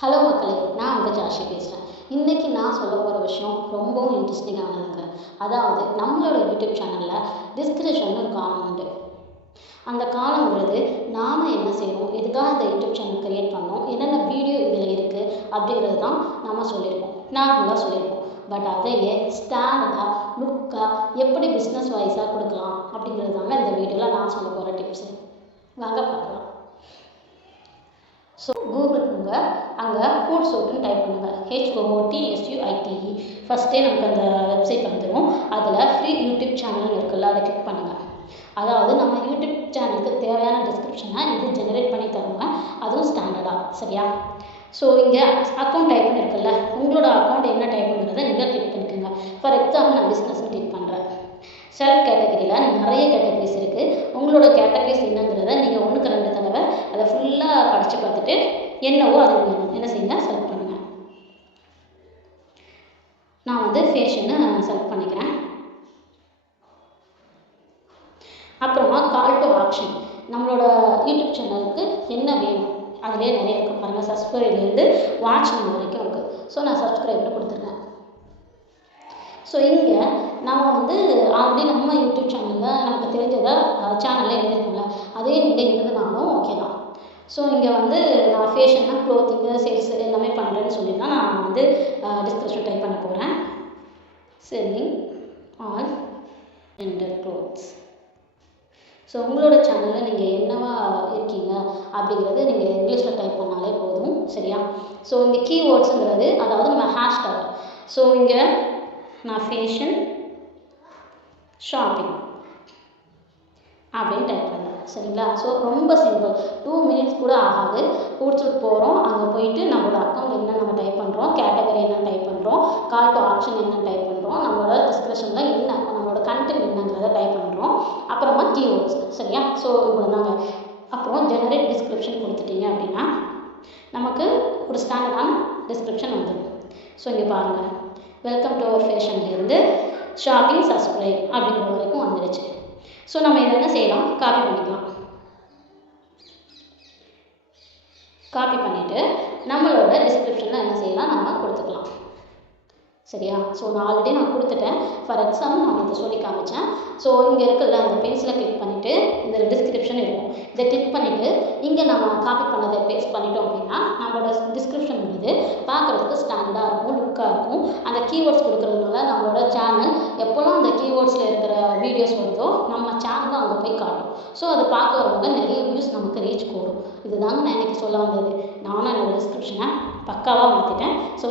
Hello மக்களே, நான் உங்கள் ஜாஷி பேசுகிறேன். இன்றைக்கி நான் சொல்ல போகிற விஷயம் ரொம்பவும் இன்ட்ரெஸ்டிங்கானதுங்க. அதாவது நம்மளோட யூடியூப் சேனலில் டிஸ்கிரிப்ஷன் ஒரு காலம் உண்டு. அந்த காலங்கிறது நாம் என்ன செய்கிறோம், எதுக்காக இந்த யூடியூப் சேனல் க்ரியேட் பண்ணோம், என்னென்ன வீடியோ இதில் இருக்குது அப்படிங்கிறது தான் நாம் சொல்லியிருக்கோம், நார்மலாக சொல்லியிருக்கோம். பட் அதையே ஸ்டாண்டர்டாக லுக்காக எப்படி பிஸ்னஸ் வைஸாக கொடுக்கலாம் அப்படிங்கிறது தாங்க இந்த வீடியோவில் நான் சொல்ல போகிற டிப்ஸு. வாங்க பார்க்கலாம். ஸோ கூகுள் போங்க, அங்கே ஃபுட் சூட்டுன்னு டைப் பண்ணுங்கள். HOOTSUITE. ஃபஸ்ட்டே நமக்கு அந்த வெப்சைட் வந்துடும். அதில் ஃப்ரீ யூடியூப் சேனல் இருக்குல்ல, அதை கிளிக் பண்ணுங்கள். அதாவது நம்ம யூடியூப் சேனலுக்கு தேவையான டிஸ்கிரிப்ஷனை இது ஜெனரேட் பண்ணி தருவாங்க, அதுவும் ஸ்டாண்டர்டாக. சரியா? ஸோ இங்கே அக்கௌண்ட் டைப் பண்ணியிருக்குல்ல, உங்களோட அக்கௌண்ட் என்ன டைப்புங்கிறத நீங்கள் கிளிக் பண்ணிக்கோங்க. ஃபார் எக்ஸாம்பிள் நான் பிஸ்னஸ்ன்னு கிளிக் பண்ணுறேன். செலக்ட் கேட்டகரியில் நிறைய கேட்டகரிஸ் இருக்குது. உங்களோட கேட்டகரிஸ் என்னங்கிறத நீங்கள் ஒன்றுக்கு 2 தடவை அதை ஃபுல்லாக படித்து பார்த்துட்டு என்னவோ அதை நீங்கள் என்ன செய்யுங்க, செலக்ட் பண்ணுங்கள். நான் வந்து ஃபேஷன்னு செலக்ட் பண்ணிக்கிறேன். அப்புறமா கால் டு ஆக்ஷன், நம்மளோட யூடியூப் சேனலுக்கு என்ன வேணும் அதிலே நிறைய இருக்குது பாருங்கள். சப்ஸ்கிரைப்லேருந்து வாட்ச் நம்பர் வரைக்கும் இருக்குது. ஸோ நான் சப்ஸ்கிரைப்னு கொடுத்துருக்கேன். ஸோ இங்கே நம்ம வந்து ஆல்ரெடி நம்ம யூடியூப் சேனலில் நமக்கு தெரிஞ்சதை சேனலில் எழுதியிருக்கோம்ல, அதே நீங்கள் எழுதுனாலும் ஓகே தான். ஸோ இங்கே வந்து நான் ஃபேஷன்னா க்ளோத்திங்கு சேல்ஸ் எல்லாமே பண்ணுறேன்னு சொல்லி தான் நான் வந்து டிஸ்கிரிப்ஷன் டைப் பண்ண போகிறேன். Selling all gender clothes. So உங்களோட சேனலில் நீங்கள் என்னவா இருக்கீங்க அப்படிங்கிறது நீங்கள் இங்கிலீஷில் டைப் பண்ணாலே போதும். சரியா? ஸோ இந்த கீவேர்ட்ஸுங்கிறது அதாவது நம்ம ஹேஷ்டாக். ஸோ இங்கே நான் ஃபேஷன் ஷாப்பிங் அப்படின்னு டைப் பண்ணுறேன். சரிங்களா? ஸோ ரொம்ப சிம்பிள், 2 மினிட்ஸ் கூட ஆகாது. கூடிச்சுட்டு போகிறோம், அங்கே போயிட்டு நம்மளோட அக்கௌண்ட் என்ன நம்ம டைப் பண்ணுறோம், கேட்டகரி என்ன டைப் பண்ணுறோம், கால் டு ஆப்ஷன் என்ன டைப் பண்ணுறோம், நம்மளோட டிஸ்கிரிப்ஷனில் என்ன நம்மளோட கண்டென்ட் என்னங்கிறத டைப் பண்ணுறோம். அப்புறமா கீவேர்ட்ஸ். சரியா? ஸோ இவ்வளோ தாங்க. அப்புறம் ஜெனரேட் டிஸ்கிரிப்ஷன் கொடுத்துட்டீங்க அப்படின்னா நமக்கு ஒரு ஸ்டாண்டர்டான டிஸ்கிரிப்ஷன் வந்துடும். ஸோ இங்கே பாருங்கள், வெல்கம் டு அவர் ஃபேஷன்லேருந்து ஷாப்பிங் சப்ஸ்கிரைப் அப்படிங்கிற வரைக்கும் வந்துடுச்சு. ஸோ நம்ம இதை என்ன செய்யலாம், காப்பி பண்ணிக்கலாம். காப்பி பண்ணிவிட்டு நம்மளோட டிஸ்கிரிப்ஷனில் என்ன செய்யலாம், நம்ம கொடுத்துக்கலாம். சரியா? ஸோ நான் ஆல்ரெடி கொடுத்துட்டேன். ஃபார் எக்ஸாம்பிள் நான் உங்களுக்கு சொல்லி காமிச்சேன். ஸோ இங்கே இருக்குல்ல, அந்த பென்சிலை கிளிக் பண்ணிவிட்டு இந்த டிஸ்கிரிப்ஷன் இருக்கும், இதை கிளிக் பண்ணிவிட்டு இங்கே நம்ம காப்பி பண்ணதை பேஸ்ட் பண்ணிட்டோம் அப்படின்னா நம்மளோட டிஸ்கிரிப்ஷன் வந்து பார்க்குறதுக்கு ஸ்டாண்டர்டாக இருக்கும், லுக்காக இருக்கும். அந்த கீவேர்ட்ஸ் கொடுக்குறதுனால நம்மளோட சேனல் எப்போல்லாம் அந்த கீவேர்ட்ஸில் இருக்கிற வீடியோஸ் வருதோ நம்ம சேனலும் அங்கே போய் காட்டும். ஸோ அதை பார்க்க வரவங்க நிறைய வியூஸ் நமக்கு ரீச் கூடும். இதுதாங்க நான் இன்றைக்கி சொல்ல வந்தது. நானும் என்னோடய டிஸ்கிரிப்ஷனை பக்காவாக மாற்றிட்டேன். ஸோ